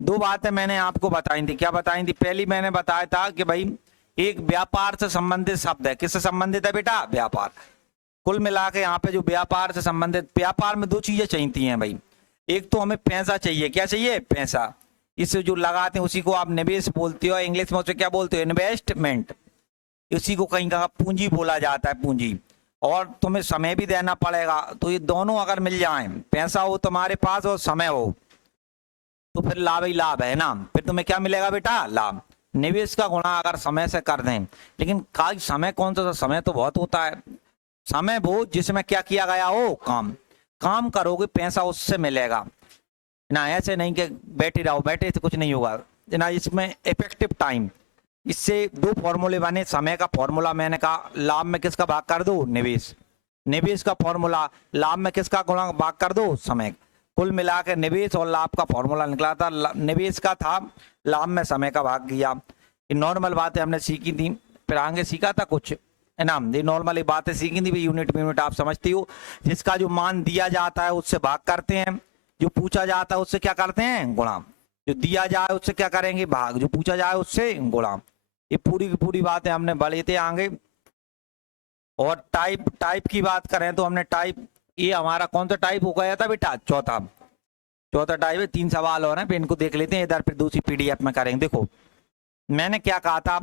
दो बातें मैंने आपको बताई थी। क्या बताई थी? पहली मैंने बताया था कि भाई एक व्यापार से संबंधित शब्द है। किससे संबंधित है बेटा? व्यापार। कुल मिला के यहाँ पे जो व्यापार से संबंधित, व्यापार में दो चीजें चाहिए हैं भाई। एक तो हमें पैसा चाहिए। क्या चाहिए? पैसा। इससे जो लगाते हैं उसी को आप निवेश बोलते हो, इंग्लिश में उसे क्या बोलते हो? इन्वेस्टमेंट। इसी को कहीं कहीं पूंजी बोला जाता है, पूंजी। और तुम्हें समय भी देना पड़ेगा। तो ये दोनों अगर मिल जाएं, पैसा हो तुम्हारे पास और समय हो, तो फिर लाभ ही लाभ है ना। फिर तुम्हें क्या मिलेगा बेटा? लाभ। निवेश का गुणा अगर समय से कर दें, लेकिन का समय कौन सा? समय तो बहुत होता है। समय वो जिसमें क्या किया गया हो? काम। काम करोगे पैसा उससे मिलेगा ना। ऐसे नहीं कि बैठे रहो, बैठे से कुछ नहीं होगा ना। इसमें इफेक्टिव टाइम। इससे दो फॉर्मूले बने। समय का फॉर्मूला मैंने कहा लाभ में किसका भाग कर दो? निवेश। निवेश का फॉर्मूला लाभ में किसका गुणा भाग कर दो? समय। कुल मिला के निवेश और लाभ का फॉर्मूला निकला था। निवेश का था, लाभ में समय का भाग किया। ये नॉर्मल बातें हमने सीखी थी, फिर आगे सीखा था कुछ है ना। ये नॉर्मली बातें सीखी थी, यूनिट यूनिट आप समझती हो। जिसका जो मान दिया जाता है उससे भाग करते हैं, जो पूछा जाता है उससे क्या करते हैं? गुणा। जो दिया जाए उससे क्या करेंगे? भाग। जो पूछा जाए उससे गुणा। ये पूरी की पूरी बातें हमने बढ़े थे आगे। और टाइप, टाइप की बात करें तो हमने टाइप, ये हमारा कौन सा टाइप हो गया था बेटा? चौथा। चौथा टाइप है। 3 सवाल और हैं, फिर इनको देख लेते हैं इधर, फिर दूसरी पीडीएफ में करेंगे। देखो मैंने क्या कहा था,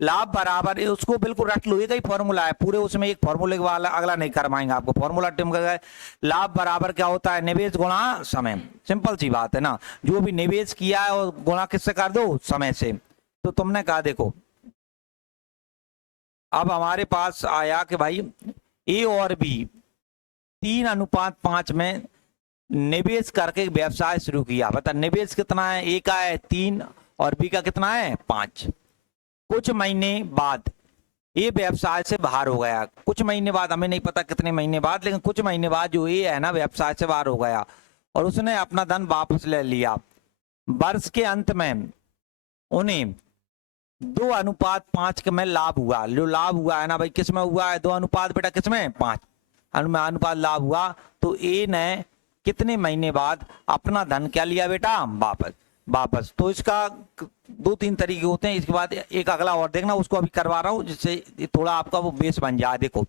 लाभ बराबर, उसको बिल्कुल रट लो, एक ही फॉर्मूला है पूरे, उसमें एक फॉर्मूले के वाला अगला नहीं करवाएंगे आपको। फॉर्मूला टिम कर, लाभ बराबर क्या होता है? निवेश गुणा समय। सिंपल सी बात है ना। जो भी निवेश किया है और गुणा किससे कर दो? समय से। तो तुमने कहा देखो, अब हमारे पास आया कि भाई ए और बी 3:5 में निवेश करके व्यवसाय शुरू किया। बता निवेश कितना है? ए का है 3 और बी का कितना है? 5। कुछ महीने बाद ये व्यवसाय से बाहर हो गया। कुछ महीने बाद, हमें नहीं पता कितने महीने बाद, लेकिन कुछ महीने बाद जो ये है ना व्यवसाय से बाहर हो गया और उसने अपना धन वापस ले लिया। वर्ष के अंत में उन्हें 2:5 में लाभ हुआ। जो लाभ हुआ है ना भाई, किस में हुआ है? 2 अनुपात बेटा, किस में? 5 अनुपात लाभ हुआ। तो ए ने कितने महीने बाद अपना धन क्या लिया बेटा? वापस। वापस। तो इसका 2-3 तरीके होते हैं। इसके बाद एक अगला और देखना, उसको अभी करवा रहा हूं जिससे थोड़ा आपका वो बेस बन जाए। देखो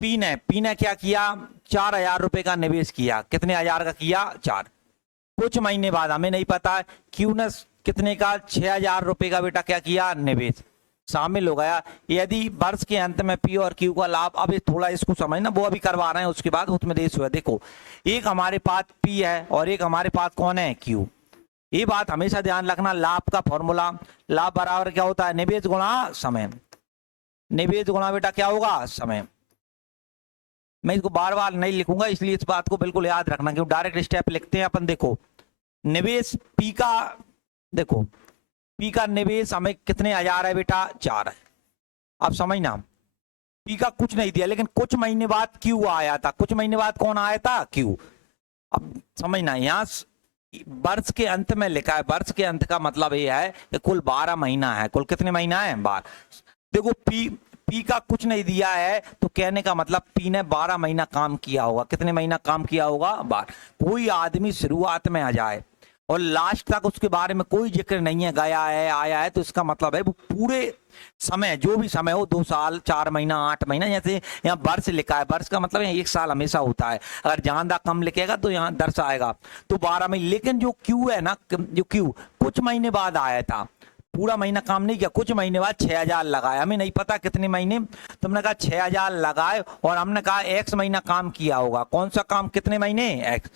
पी ने क्या किया? 4,000 रुपए का निवेश किया। कितने हजार का किया? 4। कुछ महीने बाद, हमें नहीं पता है, क्यू ने कितने का? 6,000 रुपए का बेटा क्या किया? निवेश शामिल हो गया। यदि वर्ष के अंत में पी और क्यू का लाभ, अब थोड़ा इसको समझना, वो अभी करवा रहे हैं, उसके बाद उसमें देश हुआ। देखो एक हमारे पास पी है और एक हमारे पास कौन है? क्यू। ये बात हमेशा ध्यान रखना। लाभ का फॉर्मूला, लाभ बराबर क्या होता है? निवेश गुणा समय। निवेश गुणा बेटा क्या होगा? समय। मैं इसको बार बार नहीं लिखूंगा, इसलिए इस बात को बिल्कुल याद रखना, क्योंकि डायरेक्ट स्टेप लिखते हैं अपन। देखो निवेश पी का, देखो पी का निवेश हमें कितने हजार है बेटा? 4 है। अब समझना, पी का कुछ नहीं दिया, लेकिन कुछ महीने बाद क्यू आया था। कुछ महीने बाद कौन आया था? क्यू। अब समझना, यहाँ वर्ष के अंत में लिखा है। वर्ष के अंत का मतलब ये है कि कुल 12 महीना है। कुल कितने महीना है? 12। देखो पी का कुछ नहीं दिया है, तो कहने का मतलब पी ने 12 महीना काम किया होगा। कितने महीना काम किया होगा? 12। कोई आदमी शुरुआत में आ जाए और लास्ट तक उसके बारे में कोई जिक्र नहीं है, गया है आया है, तो इसका मतलब है वो पूरे समय, जो भी समय हो, 2 साल, 4 महीना, 8 महीना, जैसे यहाँ वर्ष लिखा है, वर्ष का मतलब 1 साल हमेशा होता है। अगर ज्यादा कम लिखेगा तो यहाँ दर्शाएगा तो 12 महीने। लेकिन जो क्यू है ना, जो क्यू कुछ महीने बाद आया था, पूरा महीना काम नहीं किया, कुछ महीने बाद 6,000 लगाया। हमें नहीं पता कितने महीने, तुमने कहा 6,000 लगाए और हमने कहा x महीना काम किया होगा। कौन सा काम? कितने महीने? x।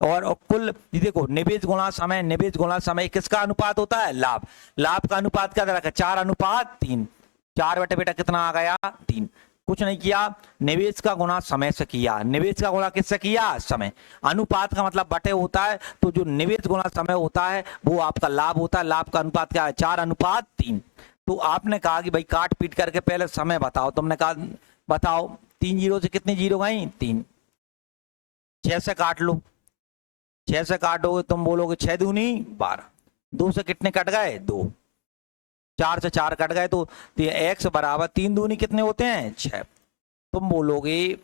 और कुल देखो, निवेश गुणा समय, निवेश गुणा समय किसका अनुपात होता है? लाभ। लाभ का अनुपात क्या रखा? 4:3। 4 बटे बेटा कितना आ गया? 3। कुछ नहीं किया, निवेश का गुणा समय से किया। निवेश का गुणा किससे किया? समय। अनुपात का मतलब बटे होता है, तो जो निवेश गुणा समय होता है वो आपका लाभ होता है। लाभ का अनुपात क्या है? 4:3। तो आपने कहा कि भाई काट पीट करके पहले समय बताओ। तुमने कहा बताओ 3 जीरो से कितनी जीरो गई? 3। 6 से काट लो। 6 से काटोगे तुम बोलोगे 6 दूनी 12। 2 से कितने कट गए? 2। 4 से 4 कट गए, तो x बराबर 3 दूनी कितने होते हैं? 6। तुम बोलोगे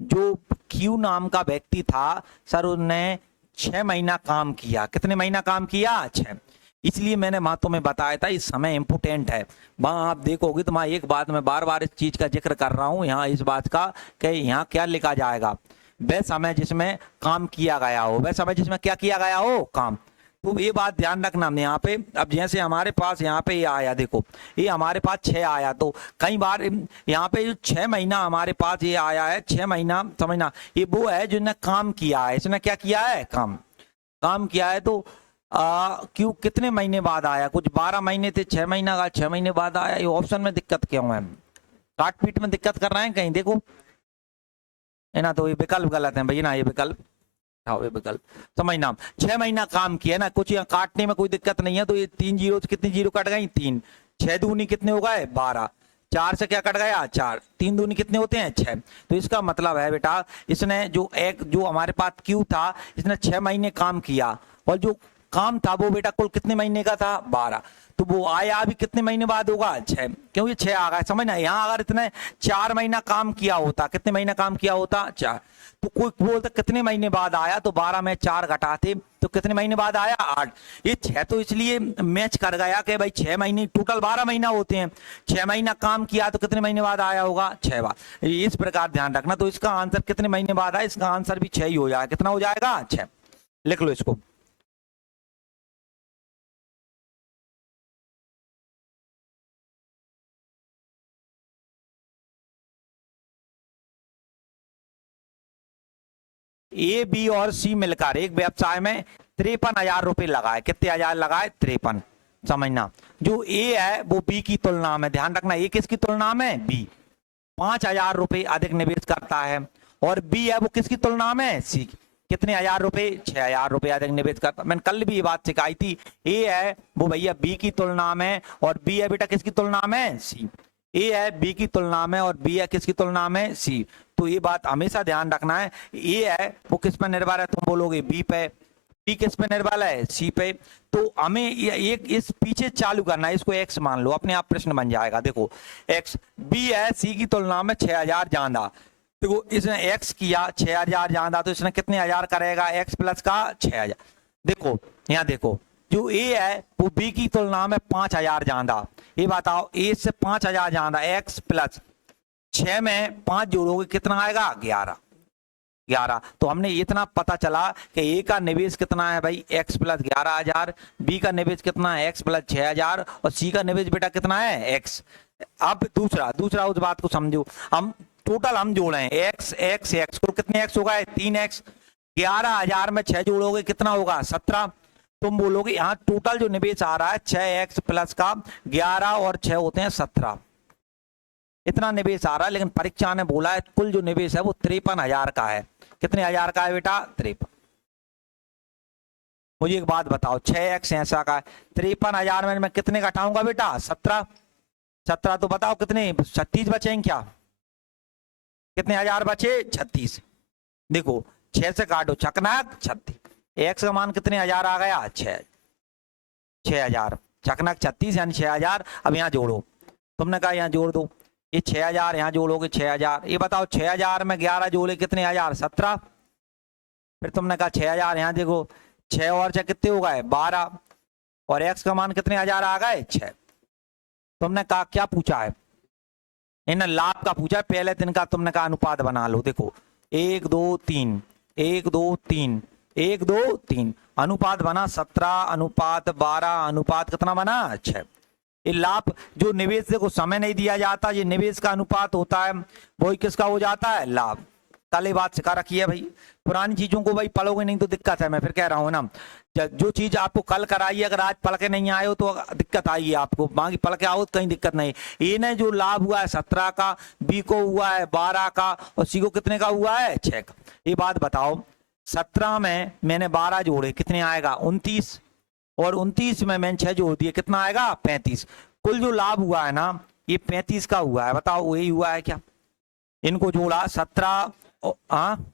जो Q नाम का व्यक्ति था सर, उसने 6 महीना काम किया। कितने महीना काम किया? 6। इसलिए मैंने बातों में बताया था इस समय इम्पोर्टेंट है। वहाँ आप देखोगे तो मैं एक बात में बार बार इस चीज का जिक्र कर रहा हूँ यहाँ, इस बात का कि यहाँ क्या लिखा जाएगा, वह समय जिसमें काम किया गया हो, वह समय जिसमें क्या किया गया हो, काम। तो ये बात ध्यान रखना यहाँ पे। अब जैसे हमारे पास यहाँ पे ये आया, देखो ये हमारे पास 6 आया, तो कई बार यहाँ पे जो 6 महीना हमारे पास ये आया है, 6 महीना समझना, ये वो है जिसने काम किया है। इसने क्या किया है? काम किया है। तो क्यों कितने महीने बाद आया? कुछ 12 महीने थे, 6 महीना का 6 महीने बाद आया। ये ऑप्शन में दिक्कत क्यों है? काट पीट में दिक्कत कर रहे हैं कहीं, देखो है ना। तो ये विकल्प गलत है भैया ना, ये विकल्प विकल्प समझना। 6 महीना काम किया ना, कुछ यहाँ काटने में कोई दिक्कत नहीं है। तो ये 3 जीरो कितनी जीरो कट गई? 3। 6 दूनी कितने हो गए? 12। 4 से क्या कट गया? 4। 3 दूनी कितने होते हैं? 6। तो इसका मतलब है बेटा, इसने जो हमारे पास क्यू था, इसने 6 महीने काम किया, और जो काम था वो बेटा कुल कितने महीने का था? 12। तो वो आया भी कितने महीने बाद होगा? 6, क्योंकि 6 आ गया। समझना, यहाँ अगर इतने 4 महीना काम किया होता, कितने महीना काम किया होता? 4। तो कोई बोलता कितने महीने बाद आया, तो 12 में 4 घटाते तो कितने महीने बाद आया? 8। ये 6 तो इसलिए मैच कर गया कि भाई 6 महीने, टोटल 12 महीना होते हैं, 6 महीना काम किया तो कितने महीने बाद आया होगा? 6 बार। इस प्रकार ध्यान रखना। तो इसका आंसर कितने महीने बाद आया? इसका आंसर भी 6 ही हो जाएगा। कितना हो जाएगा? 6। लिख लो इसको। ए, बी और सी मिलकर एक व्यवसाय में 53,000 रुपए लगाए। कितने हजार लगाए? 53। समझना, जो ए है वो बी की तुलना में, ध्यान रखना, ए किसकी तुलना में? बी। 5,000 रुपए अधिक निवेश करता है, और बी है वो किसकी तुलना में? सी। कितने हजार रुपए? 6,000 रुपए अधिक निवेश करता। मैंने कल भी ये बात सिखाई थी। ए है वो भैया बी की तुलना में, और बी है बेटा किसकी तुलना में? सी। ए है बी की तुलना में, और बी है किसकी तुलना में? सी। तो ये बात हमेशा ध्यान रखना है। ए है वो किस पर निर्भर है? तुम बोलोगे बी पे। बी किस पे निर्भर है? सी पे। तो हमें एक इस पीछे चालू करना है, इसको एक्स मान लो, अपने आप प्रश्न बन जाएगा। देखो एक्स, बी है सी की तुलना में 6,000 ज्यादा। देखो इसने एक्स किया 6,000 ज्यादा, तो इसने कितने हजार करेगा? एक्स प्लस का 6,000। देखो यहाँ देखो, जो ए है वो बी की तुलना में 5,000 ज्यादा। ये बताओ, ए से 5,000 ज्यादा, एक्स प्लस 6 में 5 जोड़ोगे कितना आएगा? 11। तो हमने इतना पता चला कि ए का निवेश कितना है भाई? X plus 11,000। बी का निवेश कितना है? X plus 6,000। और सी का निवेश बेटा कितना है? एक्स। अब दूसरा उस बात को समझो। हम टोटल हम जोड़े हैं एक्स एक्स एक्स, तो कितने एक्स होगा? 3x। 11,000 में 6 जोड़ोगे कितना होगा? 17। तुम बोलोगे यहाँ टोटल जो निवेश आ रहा है 6x प्लस का 11 और 6 होते हैं 17, इतना निवेश आ रहा है। लेकिन परीक्षा ने बोला है कुल जो निवेश है वो 53,000 का है। कितने हजार का है बेटा? 53। मुझे एक बात बताओ, 6x ऐसा का है, 53,000 में मैं कितने घटाऊंगा बेटा? 17। 17 तो बताओ कितने? 36 बचेंगे क्या? कितने हजार बचे? 36। देखो 6 से काटो, चकनाक 36। एक्स का मान कितने हजार आ गया? 6,000। चकनाक 36 यानी 6,000। अब यहाँ जोड़ो, तुमने कहा यहाँ जोड़ दो, ये 6,000 यहाँ जोड़ोगे 6,000। ये बताओ 6,000 में 11 जोड़े कितने हजार? 17। फिर तुमने कहा 6,000 यहाँ देखो, 6 और 6 कितने हो गए? 12। और एक्स का मान कितने हजार आ गए? 6। तुमने कहा क्या पूछा है? इन्हें लाभ का पूछा है। पहले दिन का तुमने कहा अनुपात बना लो। देखो 1 2 3 1 2 3 1 2 3 अनुपात बना 17 अनुपात 12 अनुपात कितना बना? 6। ये लाभ जो निवेश देखो समय नहीं दिया जाता, ये निवेश का अनुपात होता है, वही किसका हो जाता है? लाभ। कल ये बात सिखा रखी है भाई। पुरानी चीजों को भाई पढ़ोगे नहीं तो दिक्कत है। मैं फिर कह रहा हूँ ना, जो चीज आपको कल कराई, अगर आज पढ़ के नहीं आए हो तो दिक्कत आएगी आपको। बाकी पढ़ के आओ तो कहीं दिक्कत नहीं। ए ने जो लाभ हुआ है 17 का, बी को हुआ है 12 का, और सी को कितने का हुआ है? 6 का। ये बात बताओ, 17 में मैंने 12 जोड़े कितने आएगा? 29। और 29 में मैंने 6 जोड़ दिए कितना आएगा? 35। कुल जो लाभ हुआ है ना ये 35 का हुआ है। बताओ वही हुआ है क्या? इनको जोड़ा 17। हाँ